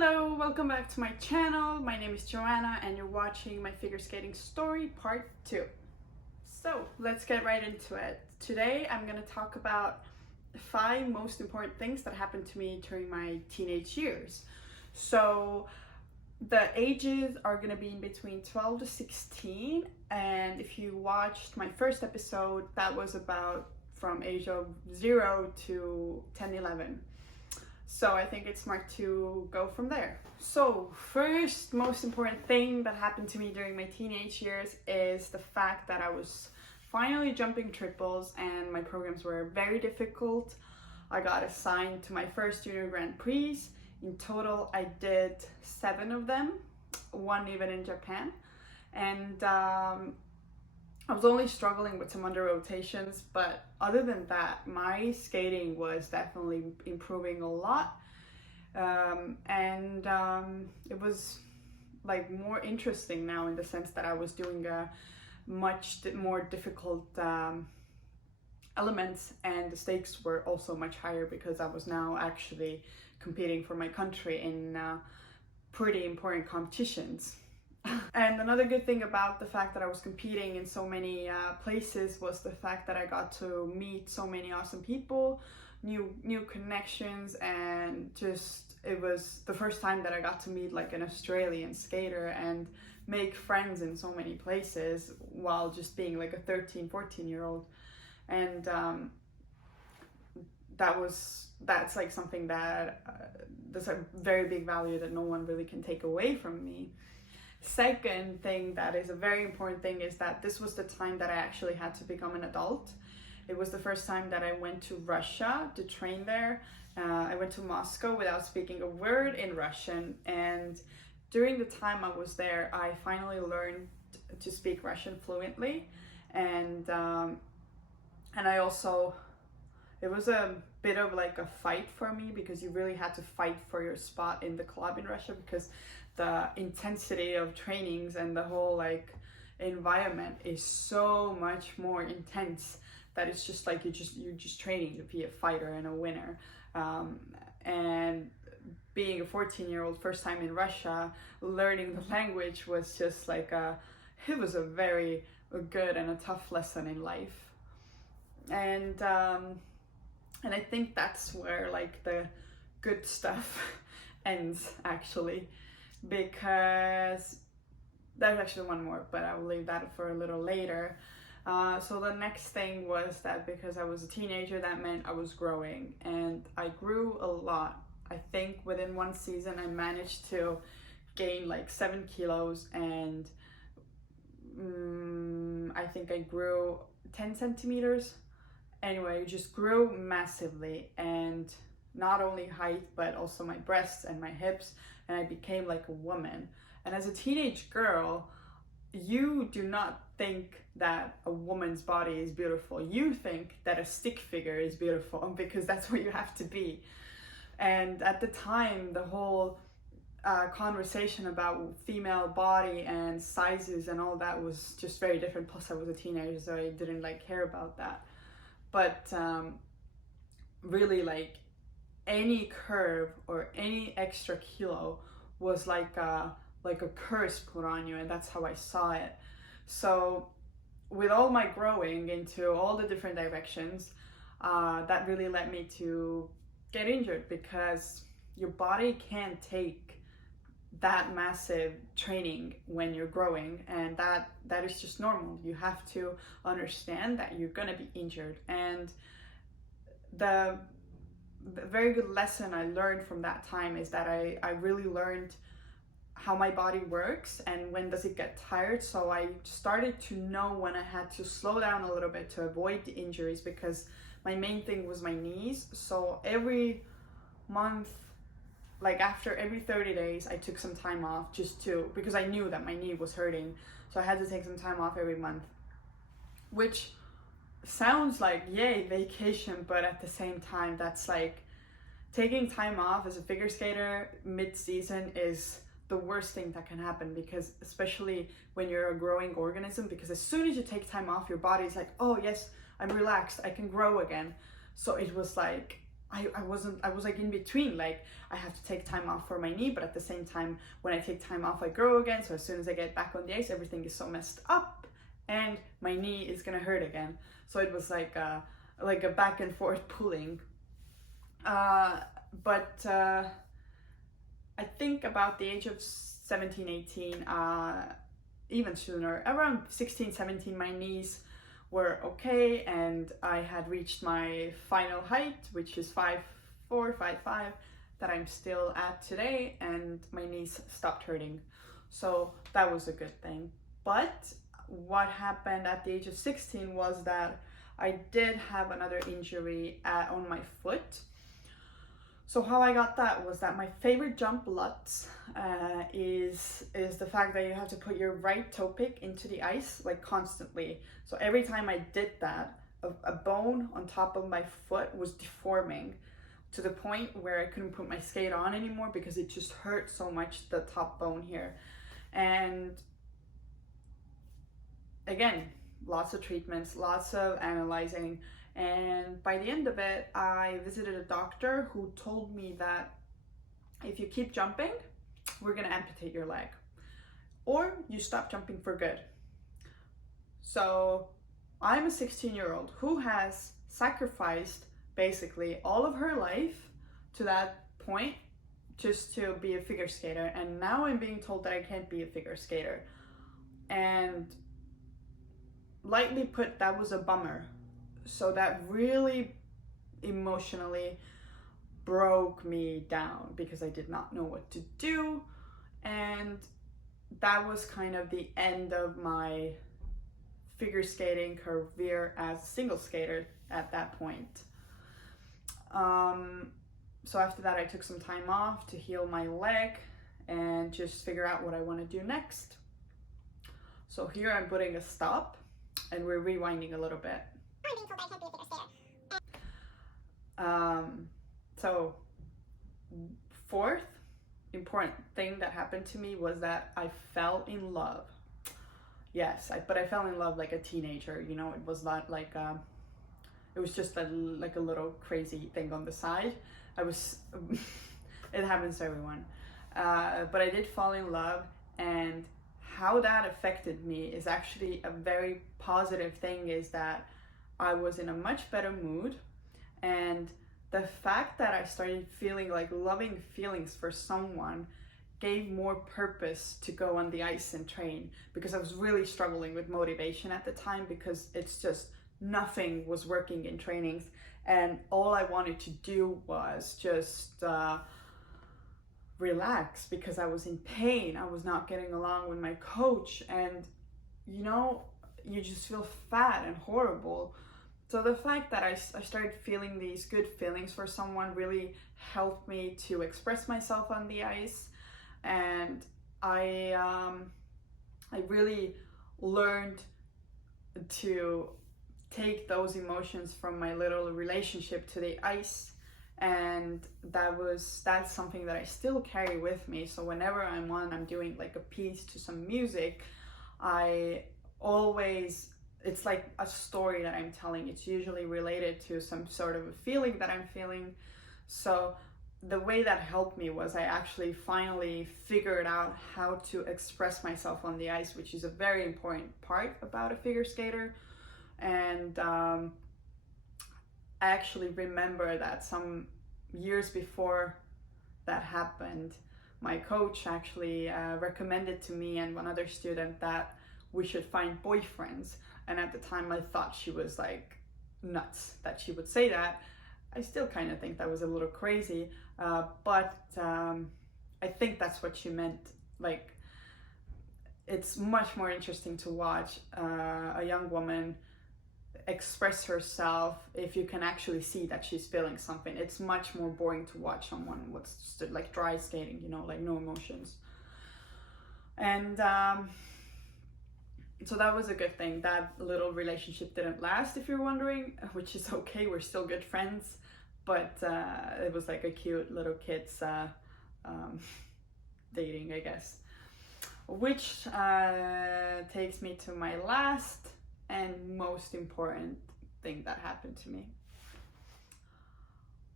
Hello, welcome back to my channel. My name is Johanna and you're watching my figure skating story part 2. So let's get right into it. Today I'm going to talk about 5 most important things that happened to me during my teenage years. So the ages are going to be in between 12 to 16, and if you watched my first episode, that was about from age of 0 to 10, 11. So I think it's smart to go from there. So first most important thing that happened to me during my teenage years is the fact that I was finally jumping triples and my programs were very difficult. I got assigned to my first junior Grand Prix. In total I did 7 of them, one even in Japan. And I was only struggling with some under rotations, but other than that, my skating was definitely improving a lot. It was like more interesting now in the sense that I was doing a much more difficult elements, and the stakes were also much higher because I was now actually competing for my country in pretty important competitions. And another good thing about the fact that I was competing in so many places was the fact that I got to meet so many awesome people, new connections, and just it was the first time that I got to meet like an Australian skater and make friends in so many places while just being like a 13-14-year-old. And that's like something that that's a very big value that no one really can take away from me. Second thing that is a very important thing is that this was the time that I actually had to become an adult. It was the first time that I went to Russia to train there. I went to Moscow without speaking a word in Russian, and during the time I was there, I finally learned to speak Russian fluently. And I also, it was a bit of like a fight for me because you really had to fight for your spot in the club in Russia, because the intensity of trainings and the whole like environment is so much more intense that it's just like you're just training to be a fighter and a winner. And being a 14-year-old first time in Russia, learning the language was just like it was a very good and a tough lesson in life. And I think that's where like the good stuff ends actually, because there's actually one more, but I will leave that for a little later. So the next thing was that because I was a teenager, that meant I was growing, and I grew a lot. I think within one season I managed to gain like 7 kilos, and I think I grew 10 centimeters. Anyway, it just grew massively, and not only height but also my breasts and my hips, and I became like a woman. And as a teenage girl, you do not think that a woman's body is beautiful. You think that a stick figure is beautiful because that's what you have to be. And at the time, the whole conversation about female body and sizes and all that was just very different. Plus I was a teenager, so I didn't like care about that. But really, like, any curve or any extra kilo was like a curse put on you, and that's how I saw it. So with all my growing into all the different directions, that really led me to get injured, because your body can't take that massive training when you're growing, and that is just normal. You have to understand that you're gonna be injured. And the very good lesson I learned from that time is that I really learned how my body works and when does it get tired. So I started to know when I had to slow down a little bit to avoid the injuries, because my main thing was my knees. So every month, like after every 30 days, I took some time off because I knew that my knee was hurting. So I had to take some time off every month, which sounds like yay, vacation, but at the same time, that's like taking time off as a figure skater mid-season is the worst thing that can happen, because especially when you're a growing organism, because as soon as you take time off, your body's like, oh yes, I'm relaxed, I can grow again. So it was like I was like in between, like I have to take time off for my knee, but at the same time, when I take time off, I grow again. So as soon as I get back on the ice, everything is so messed up and my knee is gonna hurt again. So it was like a back and forth pulling. But I think about the age of 17, 18, even sooner, around 16, 17, my knees were okay, and I had reached my final height, which is 5'4", 5'5", that I'm still at today, and my knees stopped hurting. So that was a good thing. But what happened at the age of 16 was that I did have another injury on my foot. So how I got that was that my favorite jump Lutz is the fact that you have to put your right toe pick into the ice like constantly. So every time I did that, a bone on top of my foot was deforming to the point where I couldn't put my skate on anymore because it just hurt so much, the top bone here. And again, lots of treatments, lots of analyzing. And by the end of it, I visited a doctor who told me that if you keep jumping, we're gonna amputate your leg, or you stop jumping for good. So I'm a 16-year-old who has sacrificed basically all of her life to that point just to be a figure skater, and now I'm being told that I can't be a figure skater. And lightly put, that was a bummer. So that really emotionally broke me down because I did not know what to do, and that was kind of the end of my figure skating career as a single skater at that point. So after that, I took some time off to heal my leg and just figure out what I want to do next. So here I'm putting a stop and we're rewinding a little bit. So fourth important thing that happened to me was that I fell in love. Yes, but I fell in love like a teenager, you know. It was not like it was just like a little crazy thing on the side. It happens to everyone, but I did fall in love, and how that affected me is actually a very positive thing, is that I was in a much better mood, and the fact that I started feeling like loving feelings for someone gave more purpose to go on the ice and train, because I was really struggling with motivation at the time, because it's just nothing was working in trainings, and all I wanted to do was just relax, because I was in pain. I was not getting along with my coach, and you know, you just feel fat and horrible. So the fact that I started feeling these good feelings for someone really helped me to express myself on the ice, and I really learned to take those emotions from my little relationship to the ice, and that's something that I still carry with me. So whenever I'm doing like a piece to some music, it's like a story that I'm telling. It's usually related to some sort of a feeling that I'm feeling. So the way that helped me was I actually finally figured out how to express myself on the ice, which is a very important part about a figure skater. And I actually remember that some years before that happened, my coach actually recommended to me and one other student that we should find boyfriends. And at the time I thought she was like nuts that she would say that. I still kind of think that was a little crazy, but I think that's what she meant. Like, it's much more interesting to watch a young woman express herself if you can actually see that she's feeling something. It's much more boring to watch someone with just like dry skating, you know, like no emotions. And so that was a good thing. That little relationship didn't last, if you're wondering, which is okay. We're still good friends, but it was like a cute little kids dating, I guess. Which takes me to my last and most important thing that happened to me.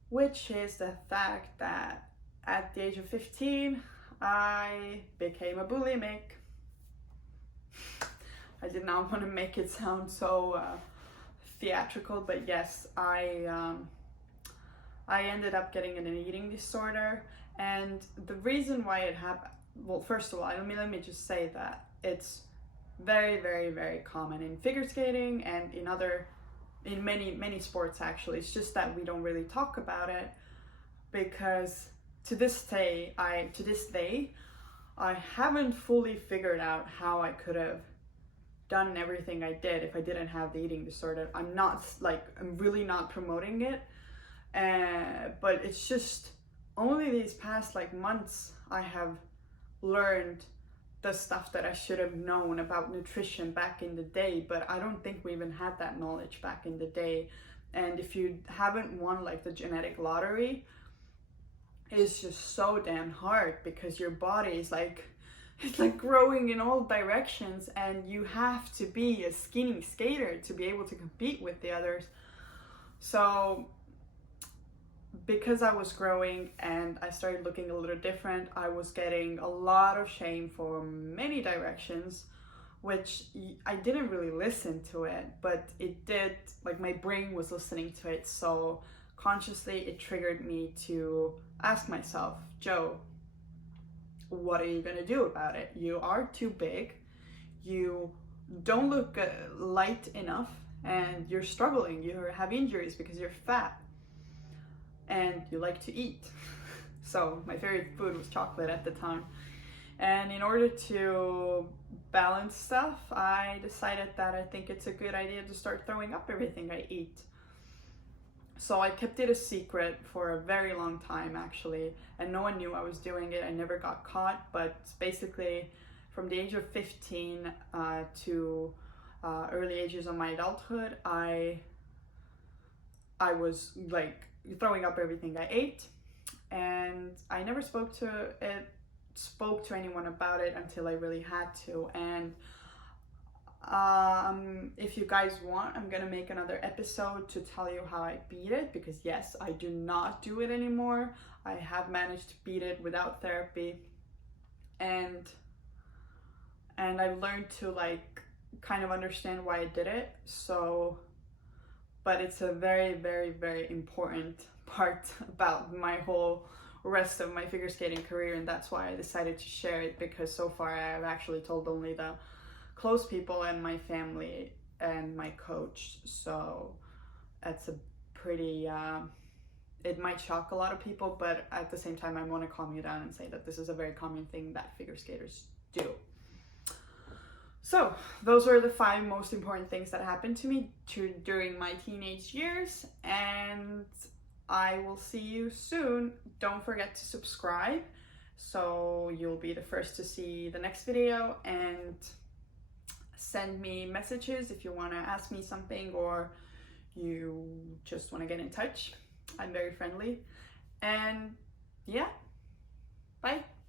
which is the fact that at the age of 15, I became a bulimic. I did not want to make it sound so theatrical, but yes, I ended up getting an eating disorder, and the reason why it happened, well, first of all, let me just say that it's very, very, very common in figure skating and in many sports actually. It's just that we don't really talk about it, because to this day I haven't fully figured out how I could have done everything I did if I didn't have the eating disorder. I'm really not promoting it, but it's just only these past months I have learned the stuff that I should have known about nutrition back in the day, but I don't think we even had that knowledge back in the day. And if you haven't won the genetic lottery, it's just so damn hard, because your body is it's growing in all directions, and you have to be a skinny skater to be able to compete with the others. So because I was growing and I started looking a little different, I was getting a lot of shame from many directions, which I didn't really listen to it, but it did, my brain was listening to it. So consciously it triggered me to ask myself, Joe, what are you going to do about it? You are too big, you don't look light enough, and you're struggling, you have injuries because you're fat, and you like to eat. So my favorite food was chocolate at the time. And in order to balance stuff, I decided that I think it's a good idea to start throwing up everything I eat. So I kept it a secret for a very long time actually, and no one knew I was doing it. I never got caught, but basically from the age of 15 to early ages of my adulthood, I was throwing up everything I ate, and I never spoke to anyone about it until I really had to. And if you guys want, I'm gonna make another episode to tell you how I beat it, because yes, I do not do it anymore. I have managed to beat it without therapy, and I've learned to kind of understand why I did it. So, but it's a very, very, very important part about my whole rest of my figure skating career, and that's why I decided to share it, because so far I've actually told only the close people and my family and my coach. So that's a pretty it might shock a lot of people, but at the same time I want to calm you down and say that this is a very common thing that figure skaters do. So those were the 5 most important things that happened to me during my teenage years, and I will see you soon. Don't forget to subscribe so you'll be the first to see the next video, and send me messages if you want to ask me something or you just want to get in touch. I'm very friendly. And yeah, bye.